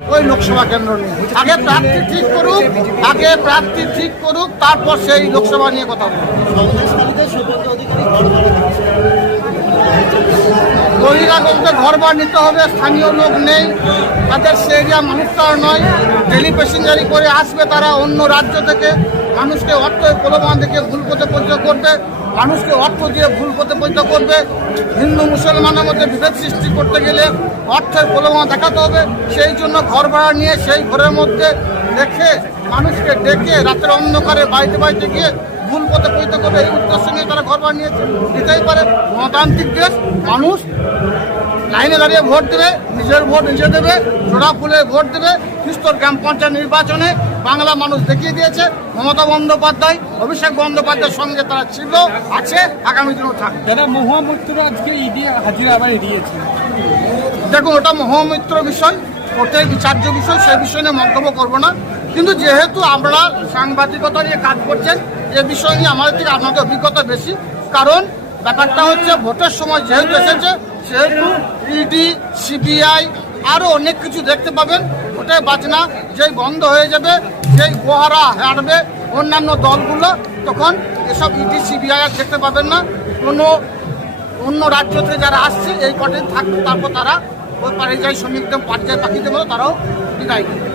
ওই লোকসভা কেন্দ্র নিয়ে। আগে প্রার্থী ঠিক করুক, আগে প্রার্থী ঠিক করুক, তারপর সেই লোকসভা নিয়ে কথা বহিরাগতদের ঘর বার নিতে হবে, স্থানীয় লোক নেই, তাদের সে এরিয়া মানুষ তারা নয়। ডেলি প্যাসেঞ্জারি করে আসবে তারা অন্য রাজ্য থেকে। মানুষকে অর্থ প্রলোভন থেকে ভুল পথে করবে। মানুষকে অর্থ দিয়ে ভুল পথে পরিচয় করবে। হিন্দু, মুসলমানের মধ্যে বিভেদ সৃষ্টি করতে গেলে অর্থের প্রলোভন দেখাতে হবে। সেই জন্য ঘর ভাড়া নিয়ে সেই ঘরের মধ্যে দেখে মানুষকে ডেকে রাতের অন্ধকারে বাড়িতে বাড়িতে গিয়ে ভুল পথে পরিণত করবে। এই উদ্দেশ্য নিয়ে তারা ঘর ভাড়া নিয়েছে। দিতেই পারে। গণতান্ত্রিক দেশ, মানুষ লাইনে দাঁড়িয়ে ভোট দেবে নিজের ভোট নিজে দেবে সোনা ফুলে ভোট দেবে খ্রিস্টর গ্রাম পঞ্চায়েত নির্বাচনে বাংলা মানুষ দেখিয়ে দিয়েছে মমতা বন্দ্যোপাধ্যায় অভিষেক বন্দ্যোপাধ্যায়ের সঙ্গে তারা ছিল আছে আগামী দিনেও থাকবে। যারা মহামূর্তির আজকে ইডি হাজিরা আবার এড়িয়েছে। দেখুন ওটা মহামিত্র বিষয় কোর্টের বিচার্য বিষয় সেই বিষয় নিয়ে মন্তব্য করব না। কিন্তু যেহেতু আমরা সাংবাদিকতা নিয়ে কাজ করছেন এ বিষয় নিয়ে আমাদের থেকে আপনাদের অভিজ্ঞতা বেশি। কারণ ব্যাপারটা হচ্ছে ভোটের সময় যেহেতু এসেছে সেহেতু ইডি সিবিআই আরও অনেক কিছু দেখতে পাবেন, ওটাই বাজনা যেই বন্ধ হয়ে যাবে, যেই গোহারা হারবে অন্যান্য দলগুলো, তখন এসব ইডি সিবিআই আর দেখতে পাবেন না। কোনো অন্য রাজ্য থেকে যারা আসছে, এই কটে থাকবে, তারপর তারা ওই পরিযায়ী শ্রমিকদের পর্যায় পাখিদের মতো তারাও বিদায় নেবে।